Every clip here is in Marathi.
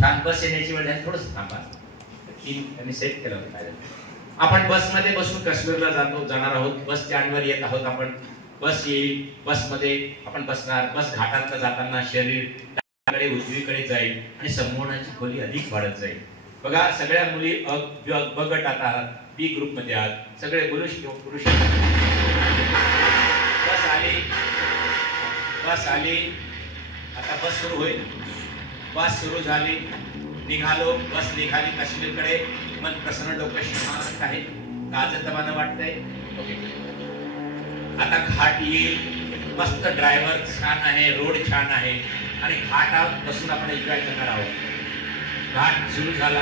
छान बस येण्याची वेळ झाली, थोडंसं थांबा. 3 त्यांनी सेट केलं होतं काय. आपण बसमध्ये बसून काश्मीरला जाणार आहोत. बस स्टँडवर येत आहोत आपण. बस येईल, बसमध्ये आपण बसणार. बस घाटांना जाताना शरीर डावीकडे उजवीकडे जाईल आणि संमोहनाची खोली अधिक वाढत जाईल. बघा सगळ्या मुली ब गटात आहात, बी ग्रुप मध्ये आहात, सगळे पुरुष. बस आली, आता बस सुरू होईल. बस सुरू झाली, निघालो. बस निघाली काश्मीरकडे. मन प्रसन्न, डोकं शांत आहे, ताजतवानं वाटतंय. ओके, आता घाट येईल. मस्त ड्रायव्हर छान आहे, रोड छान आहे आणि घाटावर बसून आपण एन्जॉय करणार आहोत. घाट सुरू झाला.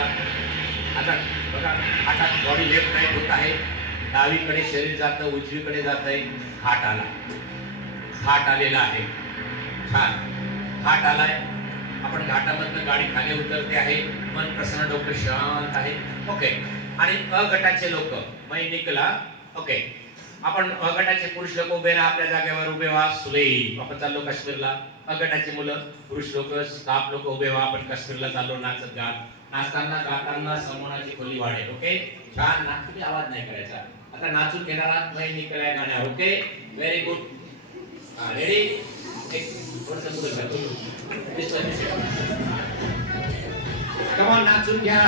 आता बघा घाटात बॉडी लेफ्ट राईट होत आहे. डावीकडे शरीर जातं, उजवीकडे जात आहे. घाट आला, घाट आलेला आहे. छान घाट आलाय. आपण घाटामधनं गाडी खाली उतरते आहे. मन प्रसन्न, डोकं शांत आहे. ओके, आणि अ गटाचे लोक मै निकला. ओके, आपण अ गटाचे पुरुष लोक उभे राहा, आपल्या जागेवर उभे व्हा. सुलेई, आपण चाललो काश्मीरला. अ गटाचे मुलं, पुरुष लोक, स्टाफ लोक उभे व्हा. आपण काश्मीरला चाललो नाचत गात. नाचताना गाताना संमोहनाची खोली वाढेल. ओके, छान नाचून आवाज नाही करायचा. आता नाचून घेणार आहात मै निकला गाण्यावर. Okay, very good. रेडी? एक थोडंसं पुढे जातो. कमान नाचून घ्या.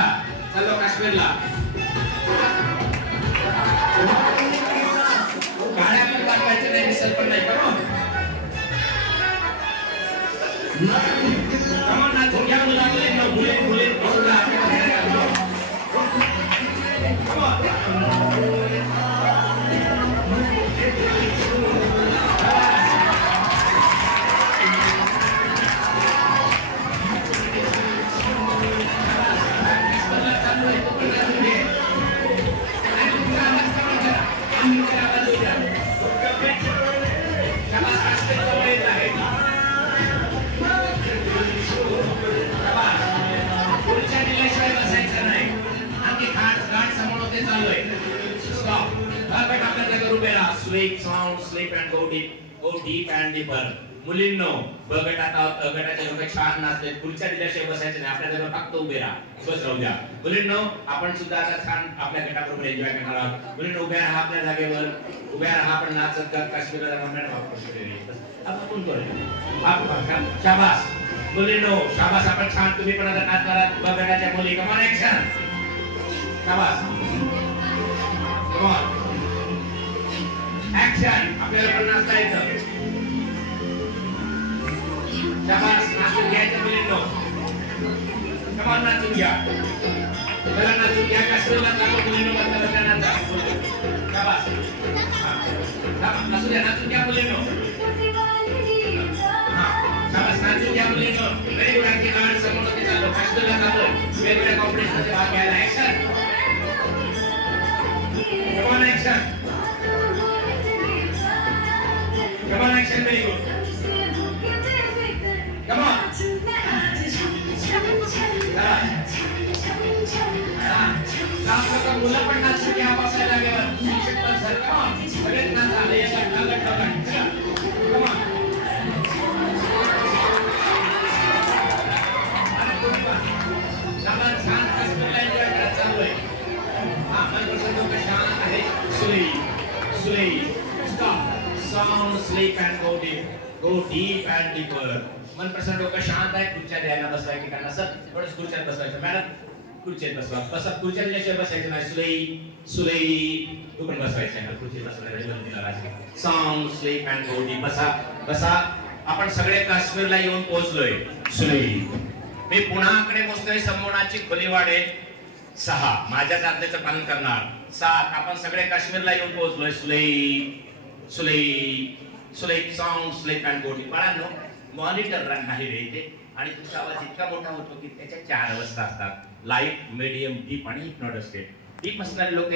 चलो काश्मीरला. गाड्या पण दाखवायचे नाही, दिसत पण नाही. कमान नाचून घ्या मुलांना. मुले sleep, sound, sleep and go deep and deeper. मुलींनो, ब गटात आहोत, अ गटाचे लोक छान नाचले. खुर्च्या दिल्याशिवाय बसायचं नाही, आपल्या जागेवर फक्त उभे राहा, बस राहू द्या. मुलींनो, आपण सुद्धा आता छान आपल्या गटाबरोबर एन्जॉय करणार आहोत. मुलींनो, उभ्या राहा आपल्या जागेवर, उभ्या राहा. आपण नाचत गात काश्मीरला जाणार आपण करूया. शाबास मुलींनो, शाबास. आपण छान, तुम्ही पण आता नाच करा. ब गटाच्या मुली, कम ऑन ऍक्शन. शाबास, कम ऑन ऍक्शन. आपल्याला पण नाचता येतं. शाबास, नाचून घ्यायचं मुलींनो. कम ऑन, नाचून घ्या. चला नाचून घ्या. काश्मीरला चालू मुलींनो, मस्त नाचा. शाबास, नाचून घ्या, नाचून घ्या मुलींनो. शाबास, नाचून घ्या मुलींनो. Very good. आणखी गाड समोर ते चालू काश्मीरला चालू वेगवेगळ्या कॉम्पिटिशनमध्ये भाग घ्यायला. Action. Come on, action. Come on, action, very good. Come on. मुलं पण नाचू घ्या आपापल्या जागेवर. शिक्षक पण सर, come on. सगळेच नाचा. Come on. शाबास, छान काश्मीरला एन्जॉय करत चाललोय. आपण कसं शांत आहे. सुलेई. Stop. Sound, sleep and go deep and deeper. मन प्रसन्न, डोकं शांत आहे. खुर्च्या द्यायला बसवाय ठिकाणा सर, थोडं खुर्च्यात बसवायचं. मॅडम खुर्चीत बसवा. बसा, खुर्च्या दिल्याशिवाय बसायचं नाही. सुलेई तू पण बसवायचं आहे. खुर्चीत बसवायला. Sound, sleep and go deep. बसा. आपण सगळे काश्मीरला येऊन पोहोचलोय. सुलेई. मी पुन्हाकडे मोजतोय. संमोहनाची खोली वाढेल. 6. माझ्याच आज्ञेचं पालन करणार. 7. आपण सगळे काश्मीरला येऊन पोहोचलोय. सुलेई. Sound, sleep and go deep. बाळांनो, मॉनिटर रन नाही रे इथे, आणि तुमचा आवाज इतका मोठा होतो की त्याच्या 4 अवस्था असतात: लाईट, मीडियम, डीप आणि हिप्नोटिक स्टेट. डीप असणारे लोक